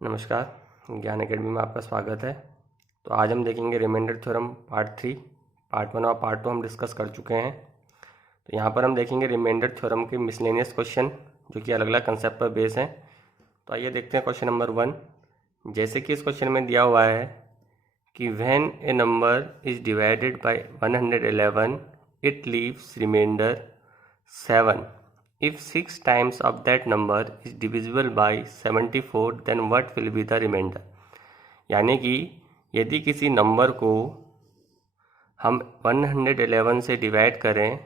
नमस्कार, ज्ञान एकेडमी में आपका स्वागत है। तो आज हम देखेंगे रिमाइंडर थ्योरम पार्ट 3। पार्ट 1 और पार्ट 2 हम डिस्कस कर चुके हैं। तो यहाँ पर हम देखेंगे रिमाइंडर थ्योरम के मिसलेनियस क्वेश्चन जो कि अलग अलग कंसेप्ट पर बेस हैं। तो आइए देखते हैं क्वेश्चन नंबर 1। जैसे कि इस क्वेश्चन में दिया हुआ है कि when a number is divided by 111 it leaves remainder 7. If 6 times of that number is divisible by 74 then what will be the remainder? यानी कि यदि किसी नंबर को हम 111 से डिवाइड करें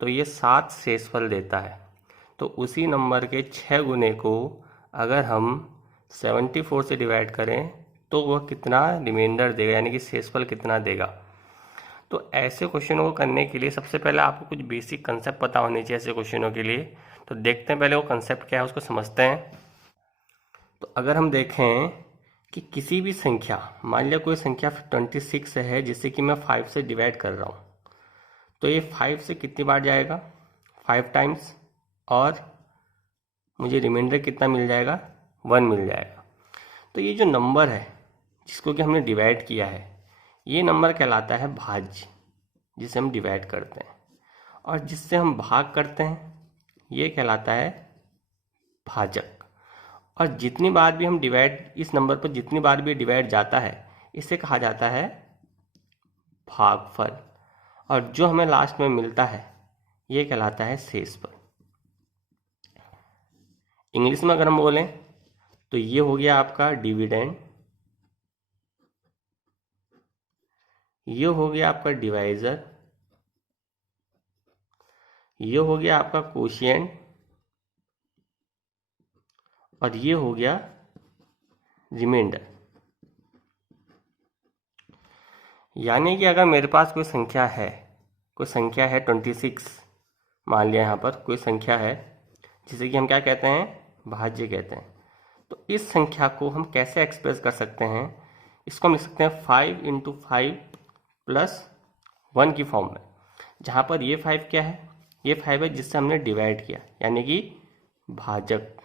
तो ये 7 शेषफल देता है। तो उसी नंबर के 6 गुने को अगर हम 74 से डिवाइड करें तो वह कितना रिमाइंडर देगा, यानी कि शेषफल कितना देगा। तो ऐसे क्वेश्चनों को करने के लिए सबसे पहले आपको कुछ बेसिक कंसेप्ट पता होने चाहिए ऐसे क्वेश्चनों के लिए। तो देखते हैं पहले वो कंसेप्ट क्या है, उसको समझते हैं। तो अगर हम देखें कि किसी भी संख्या, मान लिया कोई संख्या 26 है जिससे कि मैं 5 से डिवाइड कर रहा हूँ, तो ये 5 से कितनी बार जाएगा, 5 टाइम्स, और मुझे रिमाइंडर कितना मिल जाएगा, 1 मिल जाएगा। तो ये जो नंबर है जिसको कि हमने डिवाइड किया है, ये नंबर कहलाता है भाज्य, जिसे हम डिवाइड करते हैं, और जिससे हम भाग करते हैं ये कहलाता है भाजक। और जितनी बार भी हम डिवाइड, इस नंबर पर जितनी बार भी डिवाइड जाता है इसे कहा जाता है भागफल, और जो हमें लास्ट में मिलता है ये कहलाता है शेषफल। इंग्लिश में अगर हम बोलें तो ये हो गया आपका डिविडेंड, ये हो गया आपका डिवाइजर, ये हो गया आपका कोशिएंट, और ये हो गया रिमाइंडर। यानी कि अगर मेरे पास कोई संख्या है 26, मान लिया यहाँ पर कोई संख्या है जिसे कि हम क्या कहते हैं, भाज्य कहते हैं। तो इस संख्या को हम कैसे एक्सप्रेस कर सकते हैं, इसको हम लिख सकते हैं 5 × 5 + 1 की फॉर्म में, जहाँ पर ये 5 क्या है, ये 5 है जिससे हमने डिवाइड किया, यानी कि भाजक।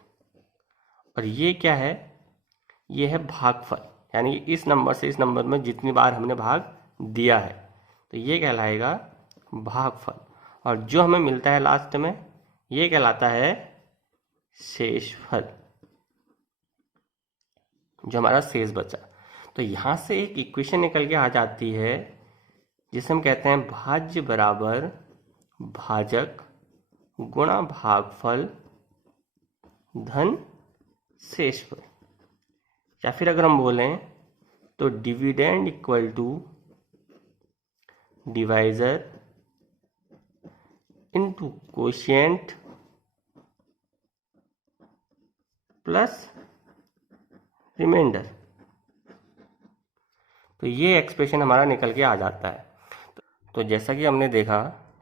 और ये क्या है, ये है भागफल, यानी कि इस नंबर से इस नंबर में जितनी बार हमने भाग दिया है तो ये कहलाएगा भागफल। और जो हमें मिलता है लास्ट में ये कहलाता है शेषफल, जो हमारा शेष बचा। तो यहाँ से एक इक्वेशन निकल के आ जाती है जिसे हम कहते हैं भाज्य बराबर भाजक गुणा भागफल धन शेषफल। या फिर अगर हम बोलें तो dividend equal to divisor into quotient plus remainder. तो ये एक्सप्रेशन हमारा निकल के आ जाता है। तो जैसा कि हमने देखा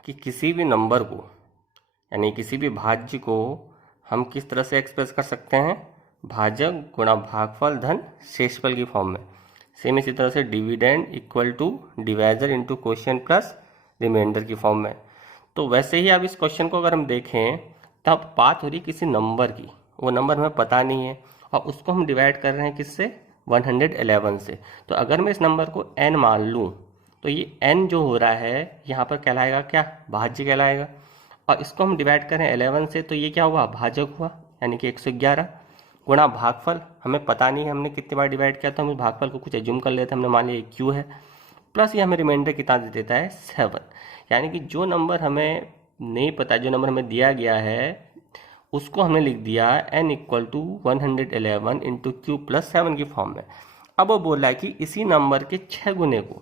कि किसी भी नंबर को, यानी किसी भी भाज्य को हम किस तरह से एक्सप्रेस कर सकते हैं, भाजक गुणा भागफल धन शेषफल की फॉर्म में। सेम इसी तरह से dividend equal to divisor into quotient plus remainder की फॉर्म में। तो वैसे ही अब इस क्वेश्चन को अगर हम देखें तब बात हो रही किसी नंबर की, वो नंबर हमें पता नहीं है और उसको हम डिवाइड कर रहे हैं किससे, 111 से। तो अगर मैं इस नंबर को n मान लूँ तो ये n जो हो रहा है यहाँ पर कहलाएगा क्या, भाज्य कहलाएगा। और इसको हम डिवाइड करें 11 से तो ये क्या हुआ, भाजक हुआ, यानी कि 111 गुणा भागफल, हमें पता नहीं है हमने कितनी बार डिवाइड किया, तो हम इस भागफल को कुछ एज्यूम कर लेते हैं, हमने मान लिया क्यू है, प्लस ये हमें रिमाइंडर कितना दे देता है, 7। यानी कि जो नंबर हमें नहीं पता, जो नंबर हमें दिया गया है उसको हमने लिख दिया n = 111 × q + 7 की फॉर्म में। अब वो बोल रहा है कि इसी नंबर के 6 गुने को,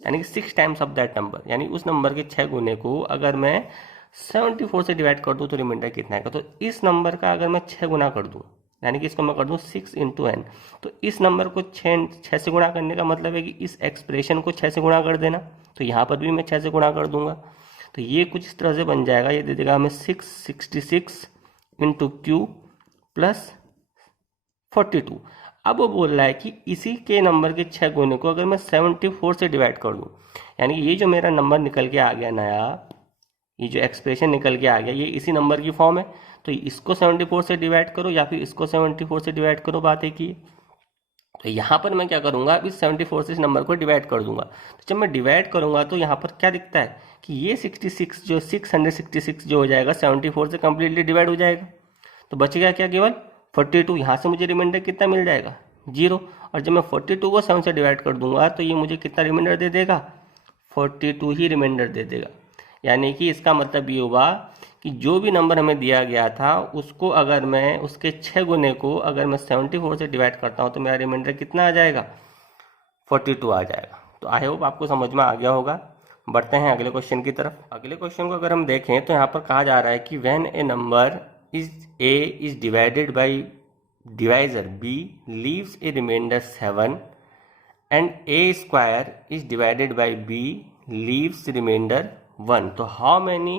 यानी कि 6 टाइम्स ऑफ दैट नंबर, यानी उस नंबर के 6 गुने को अगर मैं 74 से डिवाइड कर दूं तो रिमाइंडर कितना आएगा। तो इस नंबर का अगर मैं 6 गुना कर दूं, यानी कि इसको मैं कर दूं 6 × n, तो इस नंबर को 6 से गुणा करने का मतलब है कि इस एक्सप्रेशन को 6 से गुणा कर देना। तो यहाँ पर भी मैं 6 से गुणा कर दूंगा, तो ये कुछ इस तरह से बन जाएगा, ये दे देगा हमें 666 × q + 42। अब वो बोल रहा है कि इसी के नंबर के 6 गुने को अगर मैं 74 से डिवाइड कर दूं, यानी ये जो मेरा नंबर निकल के आ गया नया, ये जो एक्सप्रेशन निकल के आ गया ये इसी नंबर की फॉर्म है। तो इसको 74 से डिवाइड करो या फिर इसको 74 से डिवाइड करो, बात एक ही है। तो यहाँ पर मैं क्या करूँगा, इस 74 से इस नंबर को डिवाइड कर दूंगा। तो जब मैं डिवाइड करूँगा तो यहाँ पर क्या दिखता है कि ये 66 जो 666 जो हो जाएगा 74 से कम्प्लीटली डिवाइड हो जाएगा। तो बचेगा क्या, केवल 42। यहाँ से मुझे रिमाइंडर कितना मिल जाएगा, 0। और जब मैं 42 को 7 से डिवाइड कर दूंगा तो ये मुझे कितना रिमाइंडर दे देगा, 42 ही रिमाइंडर दे देगा। यानी कि इसका मतलब ये हुआ कि जो भी नंबर हमें दिया गया था उसको अगर मैं उसके 6 गुने को अगर मैं 74 से डिवाइड करता हूँ तो मेरा रिमाइंडर कितना आ जाएगा, 42 आ जाएगा। तो आई होप आपको समझ में आ गया होगा। बढ़ते हैं अगले क्वेश्चन की तरफ। अगले क्वेश्चन को अगर हम देखें तो यहाँ पर कहा जा रहा है कि when a number a is divided by divisor b leaves a remainder 7 and a square is divided by b leaves remainder 1, तो how many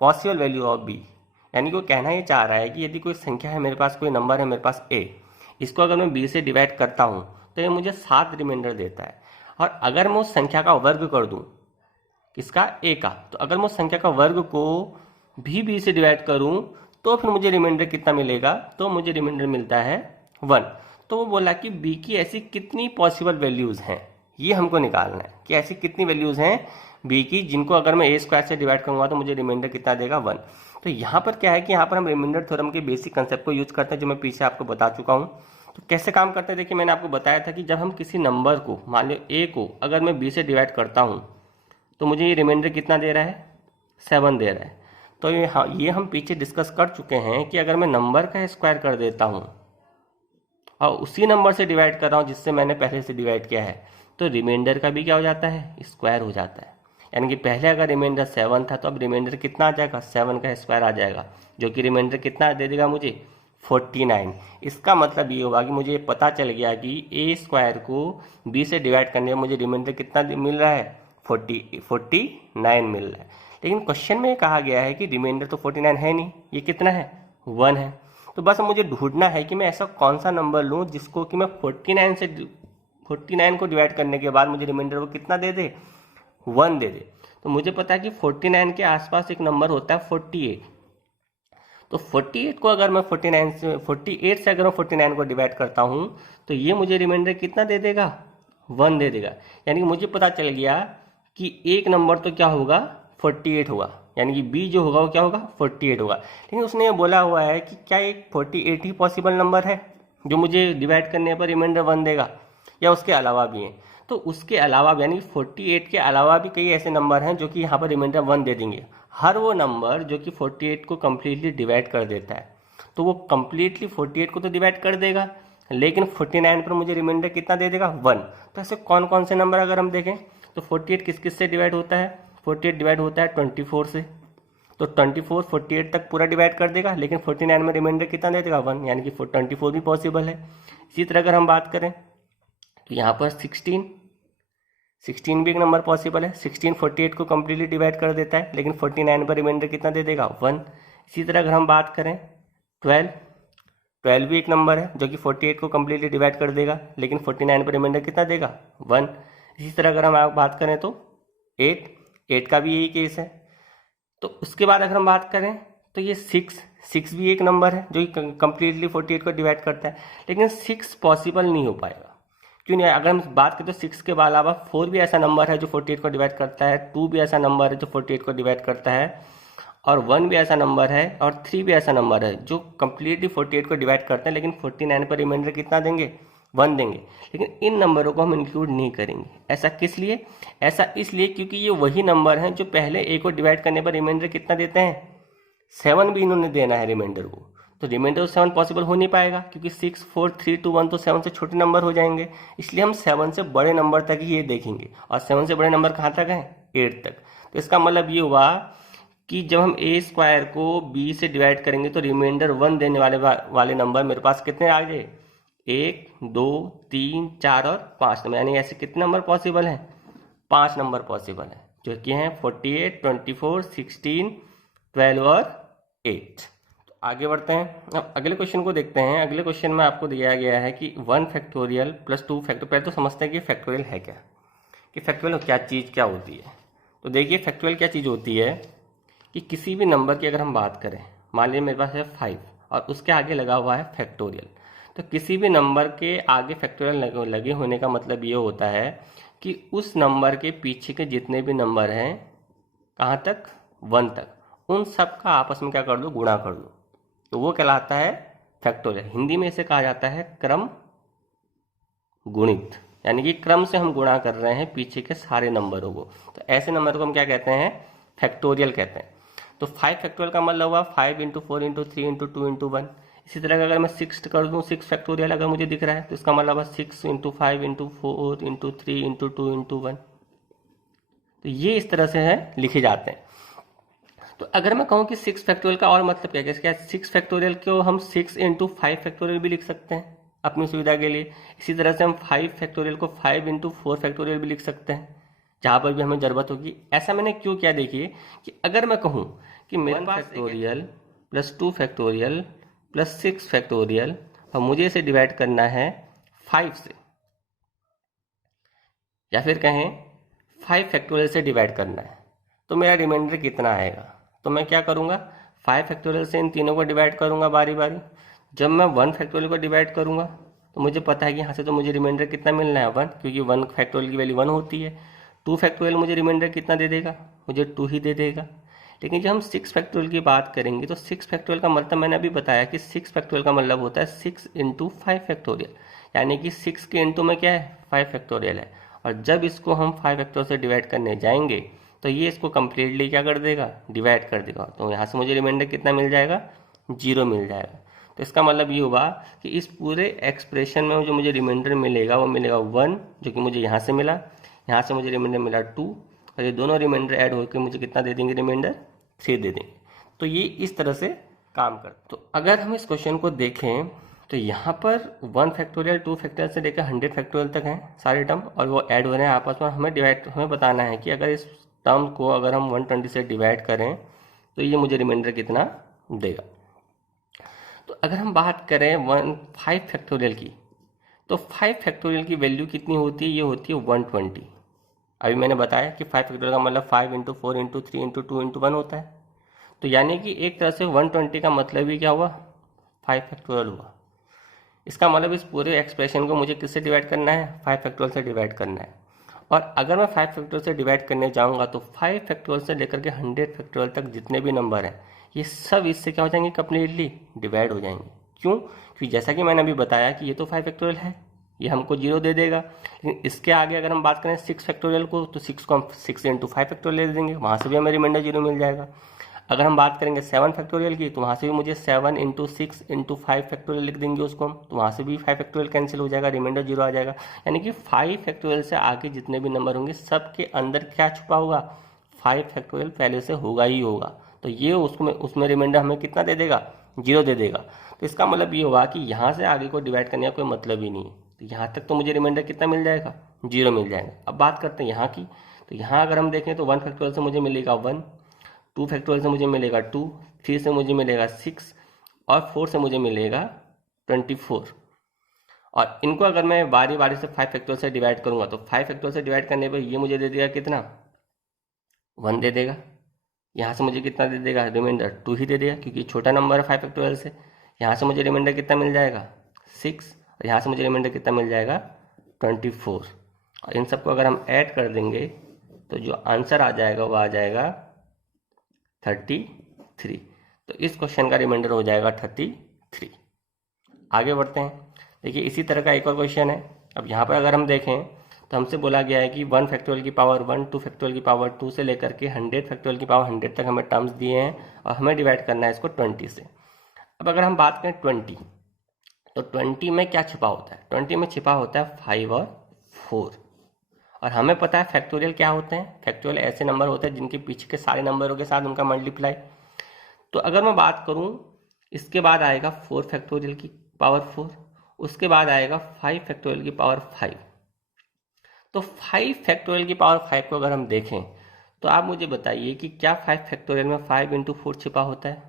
possible value of b. यानी कि वो कहना ये चाह रहा है कि यदि कोई संख्या है मेरे पास, कोई नंबर है मेरे पास ए, इसको अगर मैं बी से डिवाइड करता हूँ तो ये मुझे 7 रिमाइंडर देता है। और अगर मैं उस संख्या का वर्ग कर दूँ, किसका, ए का, तो अगर मैं उस संख्या का वर्ग को भी बी से डिवाइड करूँ तो फिर मुझे रिमाइंडर कितना मिलेगा, तो मुझे रिमाइंडर मिलता है 1। तो वो बोला कि बी की ऐसी कितनी पॉसिबल वैल्यूज़ हैं, ये हमको निकालना है कि ऐसी कितनी वैल्यूज़ हैं बी की जिनको अगर मैं ए स्क्वायर से डिवाइड करूंगा तो मुझे रिमाइंडर कितना देगा, 1। तो यहाँ पर क्या है कि यहाँ पर हम रिमाइंडर थ्योरम के बेसिक कंसेप्ट को यूज करते हैं जो मैं पीछे आपको बता चुका हूँ। तो कैसे काम करते हैं, देखिए मैंने आपको बताया था कि जब हम किसी नंबर को, मान लो ए को अगर मैं बी से डिवाइड करता हूँ तो मुझे ये रिमाइंडर कितना दे रहा है, 7 दे रहा है। तो ये हम पीछे डिस्कस कर चुके हैं कि अगर मैं नंबर का स्क्वायर कर देता हूँ और उसी नंबर से डिवाइड कर रहा हूँ जिससे मैंने पहले से डिवाइड किया है तो रिमाइंडर का भी क्या हो जाता है, स्क्वायर हो जाता है। यानी कि पहले अगर रिमाइंडर 7 था तो अब रिमाइंडर कितना आ जाएगा, 7 का स्क्वायर आ जाएगा, जो कि रिमाइंडर कितना दे देगा मुझे, 49। इसका मतलब ये होगा कि मुझे पता चल गया कि ए स्क्वायर को बी से डिवाइड करने में मुझे रिमाइंडर कितना मिल रहा है, 49 मिल रहा है। लेकिन क्वेश्चन में कहा गया है कि रिमाइंडर तो 49 है नहीं, ये कितना है, 1 है। तो बस मुझे ढूंढना है कि मैं ऐसा कौन सा नंबर लूँ जिसको कि मैं 49 को डिवाइड करने के बाद मुझे रिमाइंडर वो कितना दे दे, 1 दे दे। तो मुझे पता है कि 49 के आसपास एक नंबर होता है 48। तो 48 को अगर मैं 48 से अगर मैं 49 को डिवाइड करता हूँ तो ये मुझे रिमाइंडर कितना दे देगा, 1 दे देगा। यानी कि मुझे पता चल गया कि एक नंबर तो क्या होगा, 48 होगा। यानी कि बी जो होगा वो क्या होगा, 48 होगा। लेकिन उसने ये बोला हुआ है कि क्या एक 48 ही पॉसिबल नंबर है जो मुझे डिवाइड करने पर रिमाइंडर 1 देगा, या उसके अलावा भी हैं। तो उसके अलावा यानी 48 के अलावा भी कई ऐसे नंबर हैं जो कि यहाँ पर रिमाइंडर 1 दे देंगे। हर वो नंबर जो कि 48 को कम्प्लीटली डिवाइड कर देता है, तो वो कम्प्लीटली 48 को तो डिवाइड कर देगा लेकिन 49 पर मुझे रिमाइंडर कितना दे देगा, 1। तो ऐसे कौन कौन से नंबर अगर हम देखें तो 48 किस किस से डिवाइड होता है, 48 डिवाइड होता है 24 से। तो 24 48 तक पूरा डिवाइड कर देगा लेकिन 49 में रिमाइंडर कितना दे देगा, 1। यानी कि 24 भी पॉसिबल है। इसी तरह अगर हम बात करें तो यहाँ पर 16 भी एक नंबर पॉसिबल है। 16 48 को कम्प्लीटली डिवाइड कर देता है लेकिन 49 पर रिमाइंडर कितना दे देगा, 1। इसी तरह अगर हम बात करें 12 भी एक नंबर है जो कि 48 को कम्प्लीटली डिवाइड कर देगा लेकिन 49 पर रिमाइंडर कितना देगा, 1। इसी तरह अगर हम बात करें तो 8 का भी यही केस है। तो उसके बाद अगर हम बात करें तो ये 6 भी एक नंबर है जो कि कम्प्लीटली 48 को डिवाइड करता है लेकिन 6 पॉसिबल नहीं हो पाएगा। क्यों नहीं, अगर हम बात करें तो 6 के अलावा 4 भी ऐसा नंबर है जो 48 को डिवाइड करता है, 2 भी ऐसा नंबर है जो 48 को डिवाइड करता है, और 1 भी ऐसा नंबर है, और 3 भी ऐसा नंबर है जो कम्प्लीटली 48 को डिवाइड करते हैं लेकिन 49 पर रिमाइंडर कितना देंगे, 1 देंगे। लेकिन इन नंबरों को हम इंक्लूड नहीं करेंगे। ऐसा किस लिए, ऐसा इसलिए क्योंकि ये वही नंबर हैं जो पहले ए को डिवाइड करने पर रिमाइंडर कितना देते हैं, 7 भी इन्होंने देना है रिमाइंडर को। तो रिमाइंडर 7 पॉसिबल हो नहीं पाएगा क्योंकि 6 4 3 2 1 तो 7 से छोटे नंबर हो जाएंगे। इसलिए हम 7 से बड़े नंबर तक ही ये देखेंगे, और 7 से बड़े नंबर कहाँ तक हैं, 8 तक। तो इसका मतलब ये हुआ कि जब हम ए स्क्वायर को बी से डिवाइड करेंगे तो रिमाइंडर 1 देने वाले नंबर मेरे पास कितने आ गए, 1 2 3 4 और 5 नंबर। यानी ऐसे कितने नंबर पॉसिबल हैं, 5 नंबर पॉसिबल हैं जो कि हैं 48 24 16 12 और 8। आगे बढ़ते हैं, अब अगले क्वेश्चन को देखते हैं। अगले क्वेश्चन में आपको दिया गया है कि 1 फैक्टोरियल प्लस 2 फैक्टोरियल। पहले तो समझते हैं कि फैक्टोरियल है क्या, कि फैक्टोरियल क्या चीज़ क्या होती है। तो देखिए फैक्टोरियल क्या चीज़ होती है कि किसी भी नंबर की अगर हम बात करें, मान लीजिए मेरे पास है 5 और उसके आगे लगा हुआ है फैक्टोरियल, तो किसी भी नंबर के आगे फैक्टोरियल लगे होने का मतलब ये होता है कि उस नंबर के पीछे के जितने भी नंबर हैं, कहाँ तक, 1 तक, उन सब का आपस में क्या कर दो, गुणा कर दो, तो वो कहलाता है फैक्टोरियल। हिंदी में इसे कहा जाता है क्रम गुणित, यानी कि क्रम से हम गुणा कर रहे हैं पीछे के सारे नंबरों को, तो ऐसे नंबर को हम क्या कहते हैं, फैक्टोरियल कहते हैं। तो 5 फैक्टोरियल का मतलब हुआ 5 × 4 × 3 × 2 × 1। इसी तरह अगर मैं 6 कर दूं, 6 फैक्टोरियल अगर मुझे दिख रहा है तो इसका मतलब है 6 × 5 × 4 × 3 × 2 × 1। तो ये इस तरह से है लिखे जाते हैं। तो अगर मैं कहूँ कि 6 फैक्टोरियल का और मतलब क्या है, जैसे क्या 6 फैक्टोरियल को हम 6 × 5 फैक्टोरियल भी लिख सकते हैं अपनी सुविधा के लिए। इसी तरह से हम 5 फैक्टोरियल को 5 × 4 फैक्टोरियल भी लिख सकते हैं, जहाँ पर भी हमें ज़रूरत होगी। ऐसा मैंने क्यों किया, देखिए कि अगर मैं कहूँ कि मेरे पास factorial plus 2 factorial plus 6 factorial, और मुझे इसे डिवाइड करना है 5 से, या फिर कहें 5 फैक्टोरियल से डिवाइड करना है, तो मेरा रिमाइंडर कितना आएगा। तो मैं क्या करूँगा, 5 फैक्टोरियल से इन तीनों को डिवाइड करूँगा बारी बारी। जब मैं 1 फैक्टोरियल को डिवाइड करूँगा तो मुझे पता है कि यहाँ से तो मुझे रिमाइंडर कितना मिलना है, 1, क्योंकि 1 फैक्टोरियल की वैल्यू 1 होती है। 2 फैक्टोरियल मुझे रिमाइंडर कितना दे देगा, मुझे 2 ही दे देगा। लेकिन जब हम 6 फैक्टोरियल की बात करेंगे तो 6 फैक्टोरियल का मतलब मैंने अभी बताया कि 6 फैक्टोरियल का मतलब होता है 6 × 5 फैक्टोरियल, यानी कि 6 के इंटू में क्या है, 5 फैक्टोरियल है। और जब इसको हम 5 फैक्टोरियल से डिवाइड करने जाएंगे तो ये इसको कंप्लीटली क्या कर देगा, डिवाइड कर देगा। तो यहाँ से मुझे रिमाइंडर कितना मिल जाएगा, 0 मिल जाएगा। तो इसका मतलब ये हुआ कि इस पूरे एक्सप्रेशन में जो मुझे रिमाइंडर मिलेगा वो मिलेगा 1, जो कि मुझे यहाँ से मिला, यहाँ से मुझे रिमाइंडर मिला 2, और ये दोनों रिमाइंडर ऐड होकर मुझे कितना दे देंगे, रिमाइंडर 3 दे देंगे। तो ये इस तरह से काम करता। तो अगर हम इस क्वेश्चन को देखें तो यहाँ पर 1 फैक्टोरियल 2 फैक्टोरियल से लेकर 100 फैक्टोरियल तक हैं सारे टर्म, और वो ऐड हो रहे हैं आपस में। हमें बताना है कि अगर इस टर्म को अगर हम 120 से डिवाइड करें तो ये मुझे रिमाइंडर कितना देगा। तो अगर हम बात करें 5 फैक्टोरियल की, तो 5 फैक्टोरियल की वैल्यू कितनी होती है, ये होती है 120। अभी मैंने बताया कि 5 फैक्टोरियल का मतलब 5 × 4 × 3 × 2 × 1 होता है। तो यानी कि एक तरह से 120 का मतलब ही क्या हुआ, 5 फैक्टोरियल हुआ। इसका मतलब इस पूरे एक्सप्रेशन को मुझे किससे डिवाइड करना है, 5 फैक्टोरियल से डिवाइड करना है। और अगर मैं 5 फैक्टोरियल से डिवाइड करने जाऊंगा तो 5 फैक्टोरियल से लेकर के 100 फैक्टोरियल तक जितने भी नंबर हैं ये सब इससे क्या हो जाएंगे, कंप्लीटली डिवाइड हो जाएंगे। क्यों, क्योंकि जैसा कि मैंने अभी बताया कि ये तो 5 फैक्टोरियल है, ये हमको 0 दे देगा। लेकिन इसके आगे अगर हम बात करें 6 फैक्टोरियल को, तो 6 को हम 6 × 5 फैक्टोरियल दे देंगे, वहाँ से भी हमें रिमाइंडर 0 मिल जाएगा। अगर हम बात करेंगे 7 फैक्टोरियल की, तो वहाँ से भी मुझे 7 × 6 × 5 फैक्टोरियल लिख देंगे उसको हम, तो वहाँ से भी 5 फैक्टोरियल कैंसिल हो जाएगा, रिमाइंडर 0 आ जाएगा। यानी कि 5 फैक्टोरियल से आगे जितने भी नंबर होंगे सबके अंदर क्या छुपा होगा, 5 फैक्टोरियल पहले से होगा ही होगा। तो ये उसमें रिमाइंडर हमें कितना दे देगा, 0 दे देगा। तो इसका मतलब ये हुआ कि यहाँ से आगे को डिवाइड करने का कोई मतलब ही नहीं है। तो यहाँ तक तो मुझे रिमाइंडर कितना मिल जाएगा, 0 मिल जाएगा। अब बात करते हैं यहाँ की। तो यहाँ अगर हम देखें तो 1 फैक्टोरियल से मुझे मिलेगा 1, 2 फैक्टोरियल से मुझे मिलेगा 2, 3 से मुझे मिलेगा 6, और 4 से मुझे मिलेगा 24। और इनको अगर मैं बारी बारी से 5 फैक्टोरियल से डिवाइड करूंगा तो 5 फैक्टोरियल से डिवाइड करने पर ये मुझे दे देगा कितना, 1 दे देगा। यहाँ से मुझे कितना दे देगा, रिमाइंडर 2 ही दे देगा, क्योंकि छोटा नंबर है 5 फैक्टोरियल से। यहाँ से मुझे रिमाइंडर कितना मिल जाएगा, 6, और यहाँ से मुझे रिमाइंडर कितना मिल जाएगा, 24। और इन सबको अगर हम ऐड कर देंगे तो जो आंसर आ जाएगा वो आ जाएगा 33। तो इस क्वेश्चन का रिमाइंडर हो जाएगा 33। आगे बढ़ते हैं। देखिए इसी तरह का एक और क्वेश्चन है। अब यहाँ पर अगर हम देखें तो हमसे बोला गया है कि 1 फैक्टोरियल की पावर 1, 2 फैक्टोरियल की पावर 2 से लेकर के 100 फैक्टोरियल की पावर 100 तक हमें टर्म्स दिए हैं, और हमें डिवाइड करना है इसको 20 से। अब अगर हम बात करें 20, तो 20 में क्या छिपा होता है, 20 में छिपा होता है 5 और 4। और हमें पता है फैक्टोरियल क्या होते हैं, फैक्टोरियल ऐसे नंबर होते हैं जिनके पीछे के सारे नंबरों के साथ उनका मल्टीप्लाई। तो अगर मैं बात करूं, इसके बाद आएगा 4 फैक्टोरियल की पावर 4, उसके बाद आएगा 5 फैक्टोरियल की पावर 5। तो 5 फैक्टोरियल की पावर 5 को अगर हम देखें तो आप मुझे बताइए कि क्या 5 फैक्टोरियल में 5 × 4 छिपा होता है,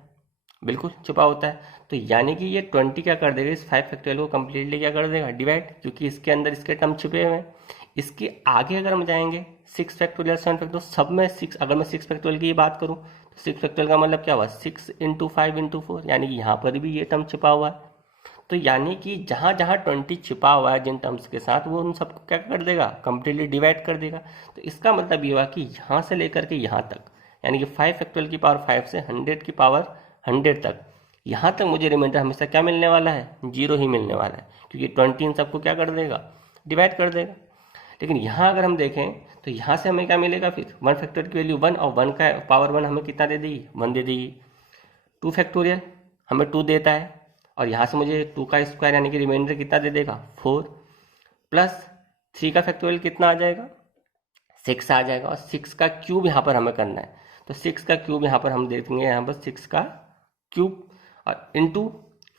बिल्कुल छिपा होता है। तो यानी कि ये 20 क्या कर देगा, इस 5 फैक्टोरियल को कंप्लीटली क्या कर देगा, डिवाइड, क्योंकि इसके अंदर इसके टर्म छिपे हुए हैं। इसके आगे अगर हम जाएंगे 6 फैक्टोरियल 7 फैक्टोरियल, सब में 6, अगर मैं 6 फैक्टोरियल की बात करूं तो 6 फैक्टोरियल का मतलब क्या हुआ, 6 × 5 × 4, यानी कि यहाँ पर भी ये टर्म छिपा हुआ है। तो यानी कि जहाँ जहाँ 20 छिपा हुआ है जिन टर्म्स के साथ, वो उन सबको क्या कर देगा, कंप्लीटली डिवाइड कर देगा। तो इसका मतलब ये हुआ कि यहाँ से लेकर के यहाँ तक, यानी कि 5 फैक्टोरियल की पावर 5 से 100 की पावर 100 तक, यहाँ तक मुझे रिमाइंडर हमेशा क्या मिलने वाला है, 0 ही मिलने वाला है, क्योंकि 20 इन सबको क्या कर देगा, डिवाइड कर देगा। लेकिन यहाँ अगर हम देखें तो यहाँ से हमें क्या मिलेगा, फिर 1 फैक्टोरियल की वैल्यू 1, और 1 का पावर 1 हमें कितना दे देगी, 1 दे देगी। 2 फैक्टोरियल हमें 2 देता है, और यहाँ से मुझे 2 का स्क्वायर यानी कि रिमाइंडर कितना दे देगा, 4, प्लस 3 का फैक्टोरियल कितना आ जाएगा, 6 आ जाएगा, और 6 का क्यूब यहाँ पर हमें करना है। तो 6 का क्यूब यहाँ पर हम देखेंगे, यहाँ पर 6 का क्यूब, और इंटू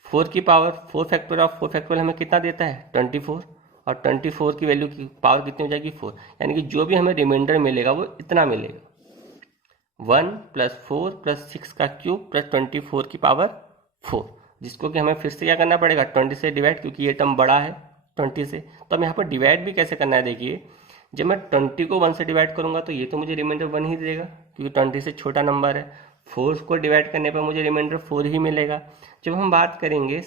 4 की पावर 4 फैक्टोरियल ऑफ 4 फैक्टोरियल हमें कितना देता है, 24, और 24 की वैल्यू की पावर कितनी हो जाएगी, 4, यानी कि जो भी हमें रिमाइंडर मिलेगा वो इतना मिलेगा, 1 प्लस 4 प्लस 6 का क्यूब प्लस 24 की पावर 4, जिसको कि हमें फिर से क्या करना पड़ेगा, 20 से डिवाइड, क्योंकि ये टर्म बड़ा है 20 से। तो हम यहाँ पर डिवाइड भी कैसे करना है, देखिए जब मैं 20 को 1 से डिवाइड करूंगा तो ये तो मुझे रिमाइंडर 1 ही देगा, क्योंकि 20 से छोटा नंबर है। 4 को डिवाइड करने पर मुझे रिमाइंडर 4 ही मिलेगा। जब हम बात करेंगे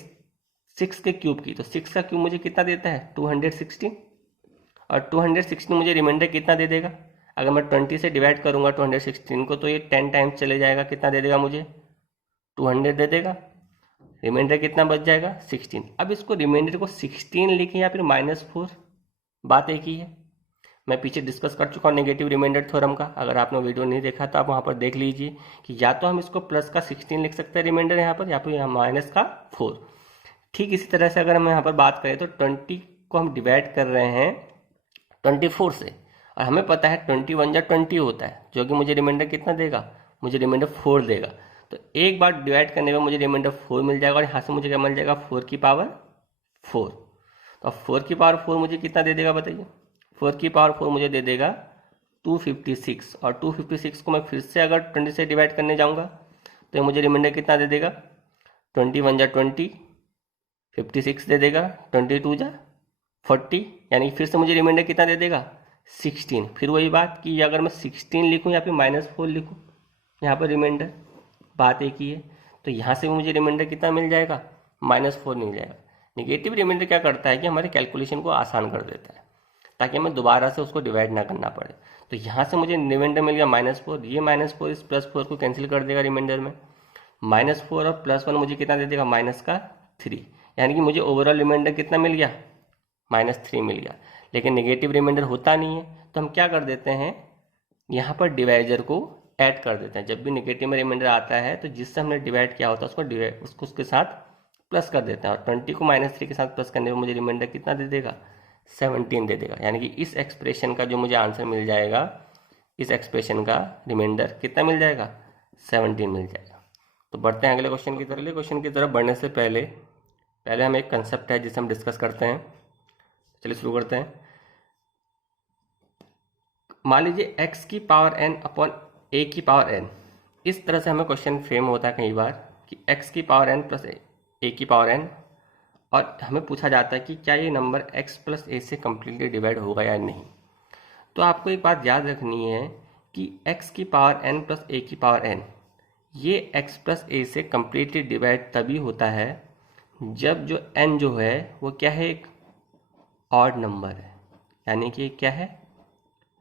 6 के क्यूब की, तो 6 का क्यूब मुझे कितना देता है, 216, और 216 मुझे रिमाइंडर कितना दे देगा, अगर मैं 20 से डिवाइड करूंगा 216 को, तो ये 10 टाइम्स चले जाएगा, कितना दे देगा मुझे, 200 दे देगा। रिमाइंडर कितना बच जाएगा, 16। अब इसको रिमाइंडर को 16 लिखें या फिर -4, बात एक ही है। मैं पीछे डिस्कस कर चुका हूँ नेगेटिव रिमाइंडर थ्योरम का, अगर आपने वीडियो नहीं देखा तो आप वहाँ पर देख लीजिए कि या तो हम इसको प्लस का 16 लिख सकते हैं रिमाइंडर यहाँ पर, या फिर यहाँ माइनस का 4। ठीक इसी तरह से अगर हम यहाँ पर बात करें तो 20 को हम डिवाइड कर रहे हैं 24 से, और हमें पता है 21 या 20 होता है, जो कि मुझे रिमाइंडर कितना देगा, मुझे रिमाइंडर 4 देगा। तो एक बार डिवाइड करने में मुझे रिमाइंडर 4 मिल जाएगा, और यहाँ से मुझे क्या मिल जाएगा, 4 की पावर 4। तो 4 की पावर 4 मुझे कितना दे देगा बताइए, 4 की पावर 4 मुझे दे देगा 256, और 256 को मैं फिर से अगर 20 से डिवाइड करने जाऊँगा तो ये मुझे रिमाइंडर कितना दे देगा, 21 या 20, 56 दे देगा, 22 जा 40, यानी फिर से मुझे रिमाइंडर कितना दे देगा, 16। फिर वही बात कि अगर मैं 16 लिखूँ या फिर -4 लिखूँ, यहाँ पर रिमाइंडर बात एक ही है। तो यहाँ से भी मुझे रिमाइंडर कितना मिल जाएगा, -4 मिल जाएगा। नेगेटिव रिमाइंडर क्या करता है कि हमारे कैलकुलेशन को आसान कर देता है, ताकि हमें दोबारा से उसको डिवाइड ना करना पड़े। तो यहाँ से मुझे रिमाइंडर मिल गया -4, ये -4 इस +4 को कैंसिल कर देगा रिमाइंडर में, -4 और +1 मुझे कितना दे देगा, -3, यानी कि मुझे ओवरऑल रिमाइंडर कितना मिल गया, -3 मिल गया। लेकिन नेगेटिव रिमाइंडर होता नहीं है, तो हम क्या कर देते हैं, यहाँ पर डिवाइजर को ऐड कर देते हैं। जब भी नेगेटिव में रिमाइंडर आता है तो जिससे हमने डिवाइड किया होता है उसके साथ प्लस कर देते हैं, और 20 को -3 के साथ प्लस करने पर मुझे रिमाइंडर कितना दे देगा, 17 दे देगा। यानी कि इस एक्सप्रेशन का जो मुझे आंसर मिल जाएगा, इस एक्सप्रेशन का रिमाइंडर कितना मिल जाएगा, 17 मिल जाएगा। तो बढ़ते हैं अगले क्वेश्चन की तरफ। अगले क्वेश्चन की तरफ बढ़ने से पहले हम एक कंसेप्ट है जिसे हम डिस्कस करते हैं। चलिए शुरू करते हैं। मान लीजिए x की पावर n अपॉन a की पावर n, इस तरह से हमें क्वेश्चन फ्रेम होता है कई बार कि x की पावर n प्लस a की पावर n, और हमें पूछा जाता है कि क्या ये नंबर x प्लस a से कम्प्लीटली डिवाइड होगा या नहीं। तो आपको एक बात याद रखनी है कि x की पावर n प्लस a की पावर n, ये x प्लस a से कम्प्लीटली डिवाइड तभी होता है जब जो n जो है वो क्या है, एक ऑड नंबर है, यानी कि क्या है,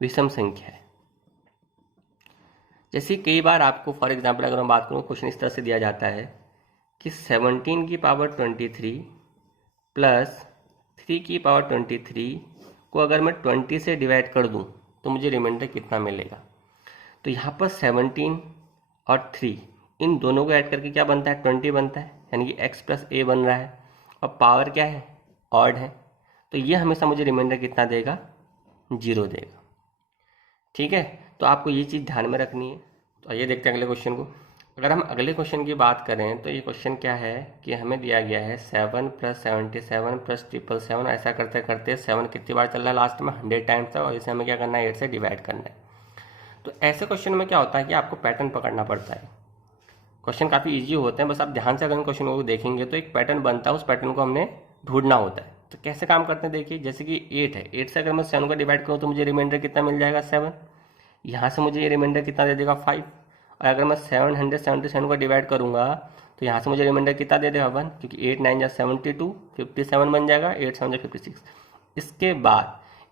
विषम संख्या है। जैसे कई बार आपको फॉर एग्जांपल अगर मैं बात करूँ, क्वेश्चन इस तरह से दिया जाता है कि 17 की पावर 23 प्लस 3 की पावर 23 को अगर मैं 20 से डिवाइड कर दूं तो मुझे रिमाइंडर कितना मिलेगा। तो यहाँ पर 17 और 3 इन दोनों को ऐड करके क्या बनता है, 20 बनता है, यानी कि x प्लस a बन रहा है, और पावर क्या है, ऑड है। तो ये हमेशा मुझे रिमाइंडर कितना देगा, 0 देगा। ठीक है, तो आपको ये चीज़ ध्यान में रखनी है। तो आइए देखते हैं अगले क्वेश्चन को। अगर हम अगले क्वेश्चन की बात करें तो ये क्वेश्चन क्या है कि हमें दिया गया है 7 + 77 + 777, ऐसा करते करते 7 कितनी बार चल रहा है, लास्ट में 100 टाइम्स तक, और इसे हमें क्या करना है, 8 से डिवाइड करना है। तो ऐसे क्वेश्चन में क्या होता है कि आपको पैटर्न पकड़ना पड़ता है। क्वेश्चन काफ़ी ईजी होते हैं, बस आप ध्यान से अगर इन क्वेश्चनों को देखेंगे तो एक पैटर्न बनता है, उस पैटर्न को हमने ढूंढना होता है। तो कैसे काम करते हैं देखिए, जैसे कि 8 है, 8 से अगर मैं 7 को डिवाइड करूँ तो मुझे रिमाइंडर कितना मिल जाएगा, 7। यहाँ से मुझे ये रिमाइंडर कितना दे देगा, 5। और अगर मैं 777 को डिवाइड करूँगा तो यहाँ से मुझे रिमाइंडर कितना दे देगा 1, क्योंकि 8 9 जा 72, 57 बन जाएगा, 8 7 जा 56।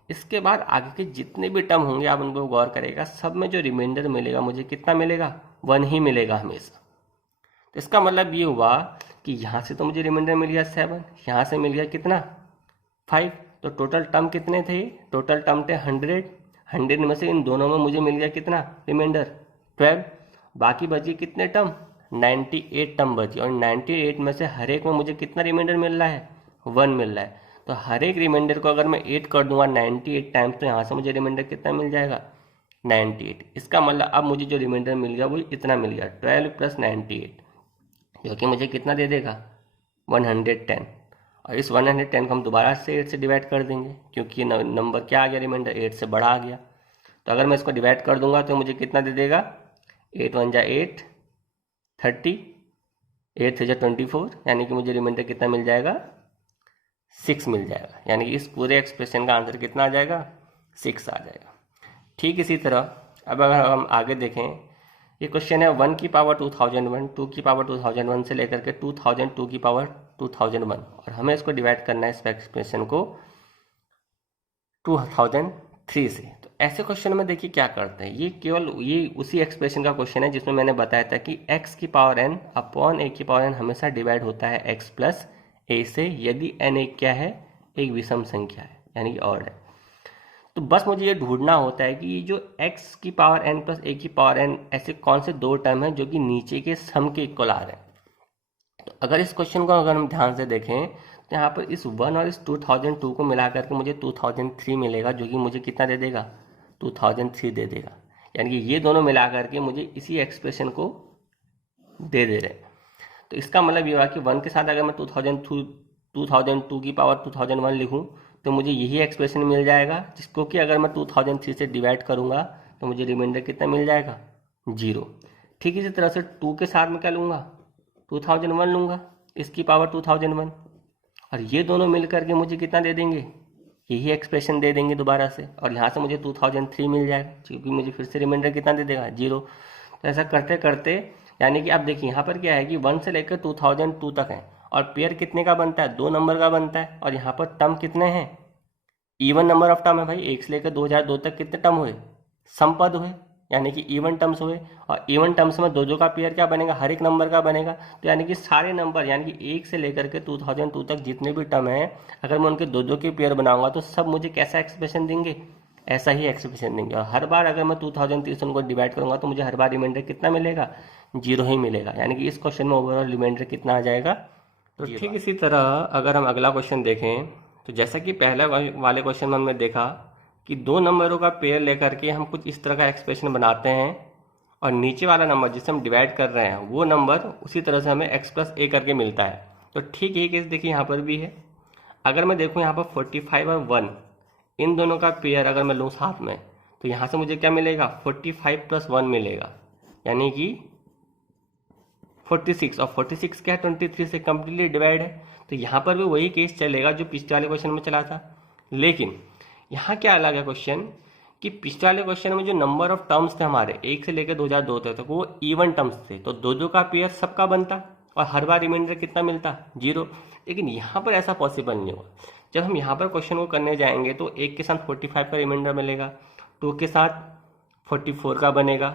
इसके बाद आगे के जितने भी टर्म होंगे आप उनको गौर करेगा, सब में जो रिमाइंडर मिलेगा मुझे कितना मिलेगा, 1 ही मिलेगा हमेशा। तो इसका मतलब ये हुआ कि यहाँ से तो मुझे रिमाइंडर मिल गया 7, यहाँ से मिल गया कितना 5, तो टोटल टर्म कितने थे, टोटल टर्म थे 100 में से इन दोनों में मुझे मिल गया कितना रिमाइंडर 12, बाकी बची कितने टर्म 98 टर्म बची, और 98 में से हर एक में मुझे कितना रिमाइंडर मिल रहा है 1 मिल रहा है। तो हर एक रिमाइंडर को अगर मैं 8 कर दूंगा 98 टाइम्स, तो यहाँ से मुझे रिमाइंडर कितना मिल जाएगा 98। इसका मतलब अब मुझे जो रिमाइंडर मिल गया वो इतना मिल गया 12 + 98, जो कि मुझे कितना दे देगा 110। और इस 110 को हम दोबारा से 8 से डिवाइड कर देंगे, क्योंकि नंबर क्या आ गया रिमाइंडर 8 से बड़ा आ गया। तो अगर मैं इसको डिवाइड कर दूंगा तो मुझे कितना दे देगा 8 1 जा 8 30, 8 3 जा 24, यानी कि मुझे रिमाइंडर कितना मिल जाएगा 6 मिल जाएगा। यानी कि इस पूरे एक्सप्रेशन का आंसर कितना आ जाएगा 6 आ जाएगा। ठीक इसी तरह अब अगर हम आगे देखें, ये क्वेश्चन है 1 की पावर 2001, 2 की पावर 2001 से लेकर के 2002 की पावर 2001, और हमें इसको डिवाइड करना है इस एक्सप्रेशन को 2003 से। तो ऐसे क्वेश्चन में देखिए क्या करते हैं, ये केवल ये उसी एक्सप्रेशन का क्वेश्चन है जिसमें मैंने बताया था कि x की पावर n अपॉन a की पावर n हमेशा डिवाइड होता है x प्लस a से, यदि n एक क्या है एक विषम संख्या है, यानी कि ऑड है। तो बस मुझे ये ढूंढना होता है कि जो x की पावर n प्लस a की पावर n ऐसे कौन से दो टर्म हैं जो कि नीचे के सम के इक्वल आ रहे हैं। तो अगर इस क्वेश्चन को अगर हम ध्यान से देखें तो यहाँ पर इस 1 और इस 2002 को मिला करके मुझे 2003 मिलेगा, जो कि मुझे कितना दे देगा 2003 दे देगा। यानी कि ये दोनों मिला करके मुझे इसी एक्सप्रेशन को दे रहे हैं। तो इसका मतलब ये हुआ कि 1 के साथ अगर मैं 2002 की पावर 2001 लिखूं तो मुझे यही एक्सप्रेशन मिल जाएगा, जिसको कि अगर मैं 2003 से डिवाइड करूंगा तो मुझे रिमाइंडर कितना मिल जाएगा 0। ठीक इसी तरह से 2 के साथ में क्या लूँगा 2001 लूँगा, इसकी पावर 2001, और ये दोनों मिल करके मुझे कितना दे देंगे यही एक्सप्रेशन दे देंगे दोबारा से, और यहाँ से मुझे 2003 मिल जाएगा, क्योंकि मुझे फिर से रिमाइंडर कितना दे देगा 0। तो ऐसा करते करते यानी कि आप देखिए यहाँ पर क्या है कि 1 से लेकर 2002 तक है, और पेयर कितने का बनता है 2 नंबर का बनता है, और यहाँ पर टर्म कितने हैं इवन नंबर ऑफ टर्म है भाई। 1 से लेकर 2002 तक कितने टर्म हुए समपद हुए, यानी कि इवन टर्म्स हुए, और इवन टर्म्स में दो का पेयर क्या बनेगा हर एक नंबर का बनेगा। तो यानी कि सारे नंबर यानी कि 1 से लेकर के 2002 तक जितने भी टर्म हैं अगर मैं उनके दो के पेयर बनाऊंगा तो सब मुझे कैसा एक्सप्रेशन देंगे ऐसा ही एक्सप्रेशन देंगे। और हर बार अगर मैं 2003 से उनको डिवाइड करूंगा तो मुझे हर बार रिमाइंडर कितना मिलेगा 0 ही मिलेगा। यानी कि इस क्वेश्चन में ओवरऑल रिमाइंडर कितना आ जाएगा तो ठीक इसी तरह अगर हम अगला क्वेश्चन देखें तो जैसा कि पहले वाले क्वेश्चन में हमने देखा कि 2 नंबरों का पेयर लेकर के हम कुछ इस तरह का एक्सप्रेशन बनाते हैं, और नीचे वाला नंबर जिसे हम डिवाइड कर रहे हैं वो नंबर उसी तरह से हमें x + a करके मिलता है। तो ठीक है केस देखिए यहाँ पर भी है। अगर मैं देखूँ यहाँ पर 45 और 1 इन दोनों का पेयर अगर मैं लूँ साथ में तो यहाँ से मुझे क्या मिलेगा 45 + 1 मिलेगा, यानी कि 46, और 46 क्या है 23 से कम्प्लीटली डिवाइड है। तो यहाँ पर भी वही केस चलेगा जो पिछले वाले क्वेश्चन में चला था, लेकिन यहाँ क्या अलग है क्वेश्चन कि पिछले वाले क्वेश्चन में जो नंबर ऑफ टर्म्स थे हमारे 1 से लेकर 2002 तक वो इवन टर्म्स थे, तो दो का पेयर सबका बनता और हर बार रिमाइंडर कितना मिलता 0। लेकिन यहाँ पर ऐसा पॉसिबल नहीं होगा। जब हम यहाँ पर क्वेश्चन को करने जाएंगे तो 1 के साथ 45 का रिमाइंडर मिलेगा, 2 के साथ 44 का बनेगा,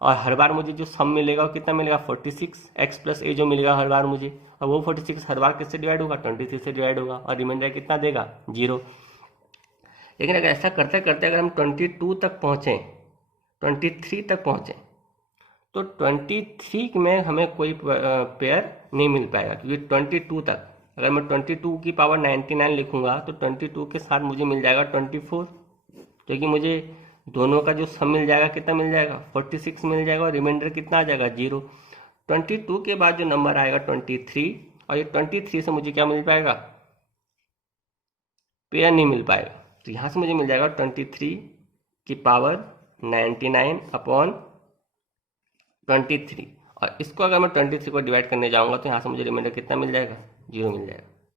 और हर बार मुझे जो सम मिलेगा वो कितना मिलेगा 46 x + a जो मिलेगा हर बार मुझे, और वो 46 हर बार किससे डिवाइड होगा 23 से डिवाइड होगा, और रिमाइंडर कितना देगा 0। लेकिन अगर ऐसा करते करते अगर हम 22 तक पहुँचें 23 तक पहुँचें तो 23 में हमें कोई पेयर नहीं मिल पाएगा, क्योंकि 22 तक अगर मैं 22 की पावर 99 लिखूंगा तो 22 के साथ मुझे मिल जाएगा 24, क्योंकि मुझे दोनों का जो सम मिल जाएगा कितना मिल जाएगा 46 मिल जाएगा, और रिमाइंडर कितना आ जाएगा 0। 22 के बाद जो नंबर आएगा 23, और ये 23 से मुझे क्या मिल पाएगा पेयर नहीं मिल पाएगा। तो यहाँ से मुझे मिल जाएगा 23 की पावर 99 अपॉन 23, और इसको अगर मैं 23 को डिवाइड करने जाऊँगा तो यहाँ से मुझे रिमाइंडर कितना मिल जाएगा 0 मिल जाएगा।